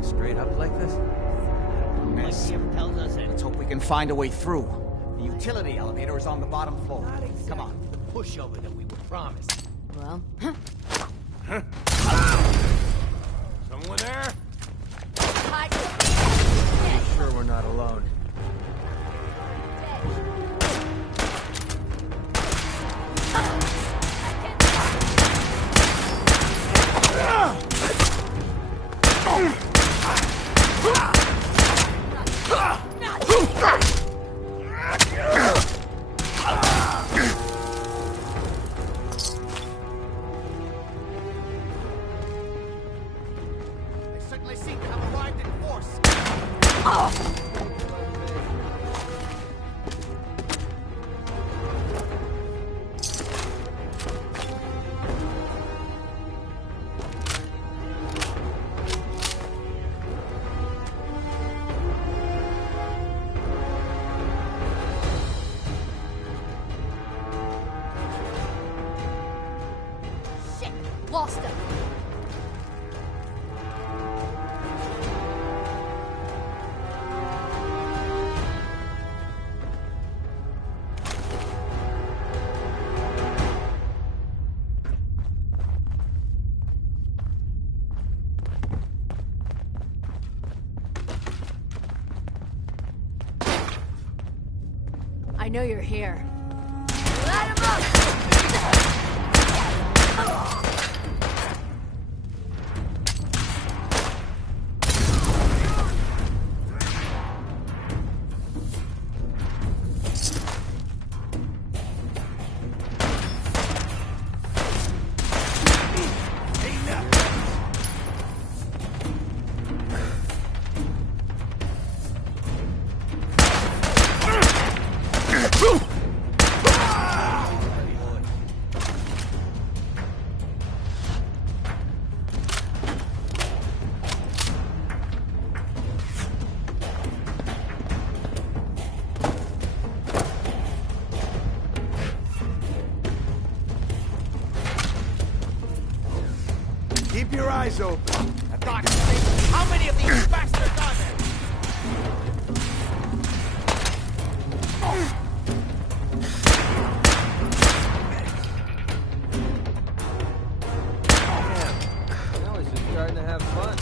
going straight up like this? Mess. Let's hope we can find a way through. The utility elevator is on the bottom floor. Come on. The pushover that we were promised. Well, Someone there? I'm sure we're not alone. They certainly seem to have arrived in force. shit! Lost him! I know you're here. Let him up! Keep your eyes open. God, how many of these bastards are there? Now he's just starting to have fun.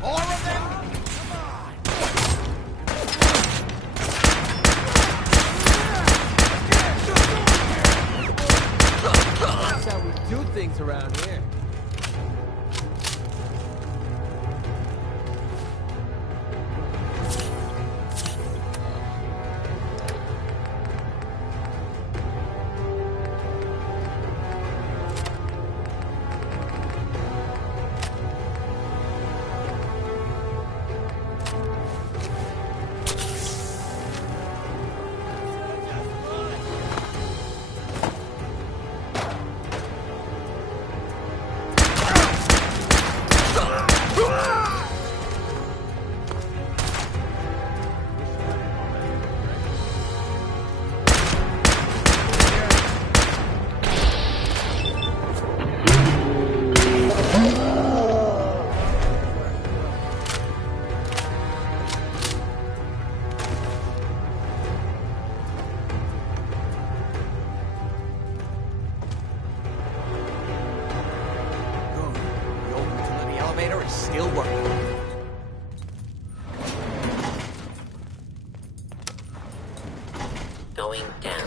More of them? That's how we do things around here. The old utility elevator is still working. Going down.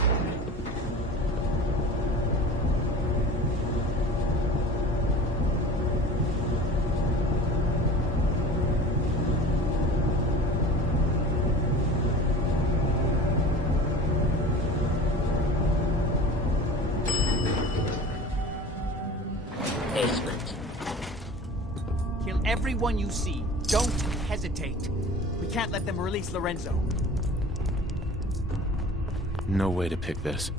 Basement. Kill everyone you see. Don't hesitate. We can't let them release Lorenzo. No way to pick this.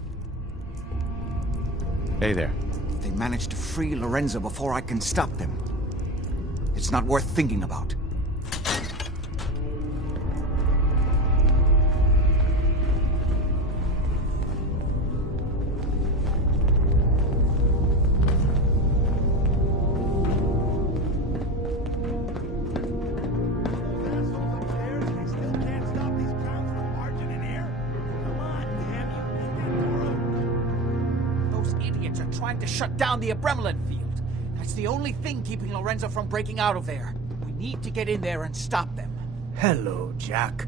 Hey there. If they manage to free Lorenzo before I can stop them, it's not worth thinking about. idiots are trying to shut down the Abremlin field. That's the only thing keeping Lorenzo from breaking out of there. We need to get in there and stop them. Hello, Jack.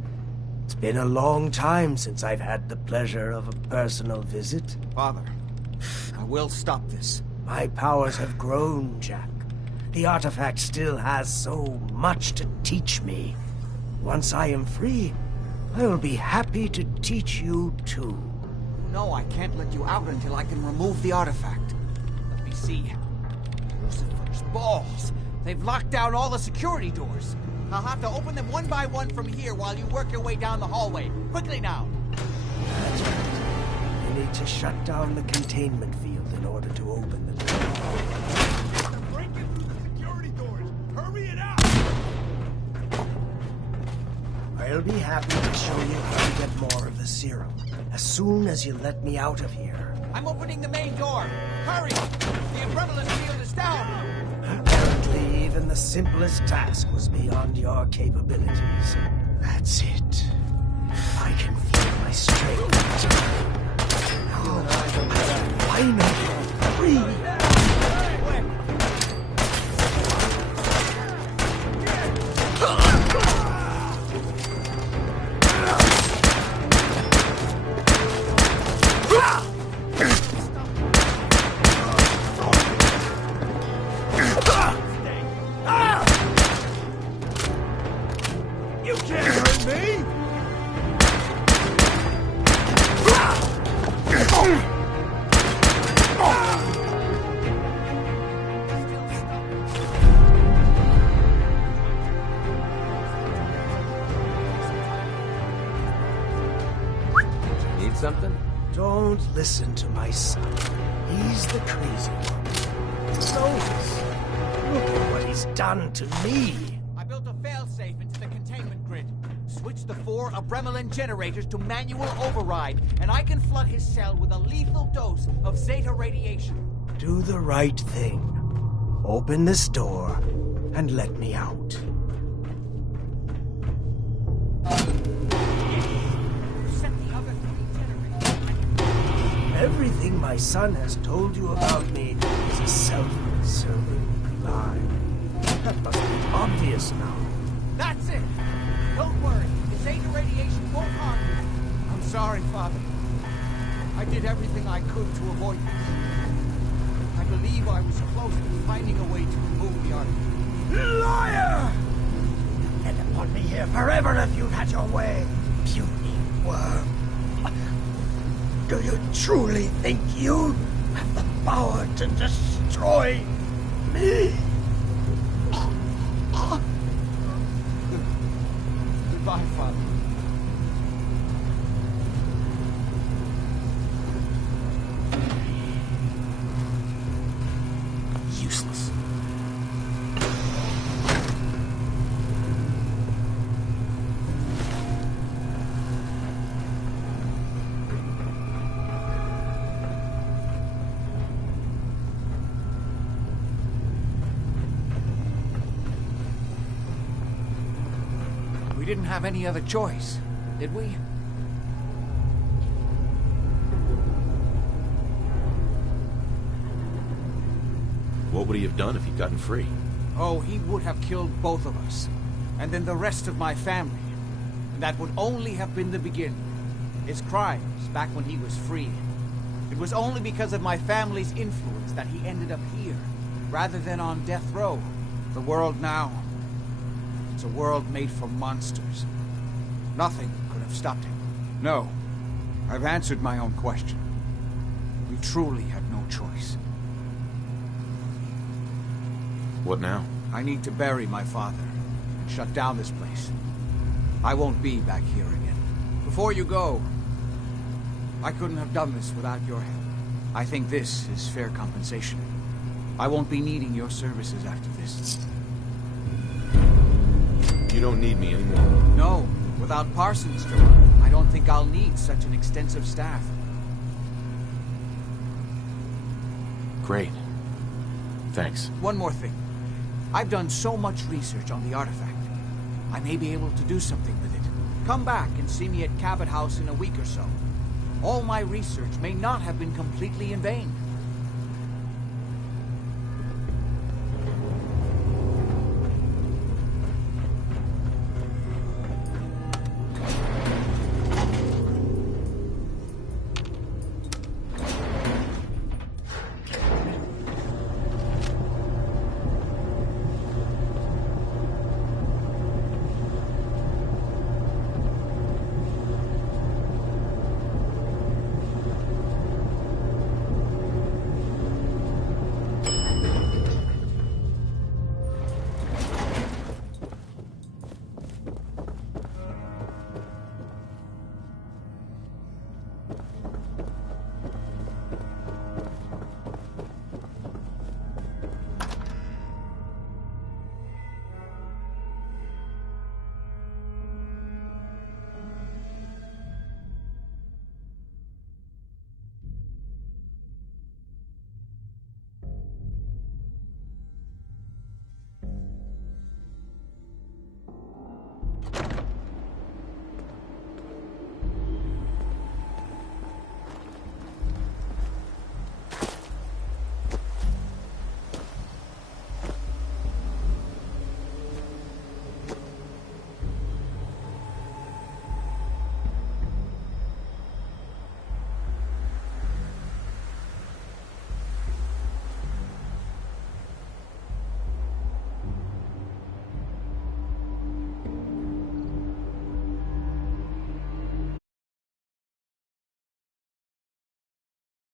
It's been a long time since I've had the pleasure of a personal visit. Father, I will stop this. My powers have grown, Jack. The artifact still has so much to teach me. Once I am free, I will be happy to teach you too. No, I can't let you out until I can remove the artifact. Let me see. Lucifer's balls. They've locked down all the security doors. I'll have to open them one by one from here while you work your way down the hallway. Quickly now. That's right. You need to shut down the containment field in order to open the door. Breaking through the security doors. Hurry it up! I'll be happy to show you how to get more of the serum as soon as you let me out of here. I'm opening the main door. Hurry! The Abremlin field is down. Apparently, even the simplest task was beyond your capabilities. That's it. I can feel my strength. Now I'm finally free. You can't hurt me! Need something? Don't listen to my son. He's the crazy one. Notice. Look at what he's done to me. I built a failsafe into the containment grid. Switch the 4 Abremlin generators to manual override, and I can flood his cell with a lethal dose of Zeta radiation. Do the right thing. Open this door and let me out. Set the other 3 generators. Everything my son has told you about me is a self-serving lie. That must be obvious now. That's it! Don't worry, the Zeta radiation won't harm you. I'm sorry, Father. I did everything I could to avoid this. I believe I was close to finding a way to remove the artifact. Liar! You'd have put me here forever if you'd had your way, puny worm. Do you truly think you have the power to destroy me? Goodbye, Father. Useless. We didn't have any other choice, did we? What would he have done if he'd gotten free? Oh, he would have killed both of us. And then the rest of my family. And that would only have been the beginning. His crimes back when he was free. It was only because of my family's influence that he ended up here, rather than on death row. The world now, it's a world made for monsters. Nothing could have stopped him. No, I've answered my own question. We truly had no choice. What now? I need to bury my father and shut down this place. I won't be back here again. Before you go, I couldn't have done this without your help. I think this is fair compensation. I won't be needing your services after this. You don't need me anymore. No, without Parsons, I don't think I'll need such an extensive staff. Great. Thanks. One more thing. I've done so much research on the artifact. I may be able to do something with it. Come back and see me at Cabot House in a week or so. All my research may not have been completely in vain.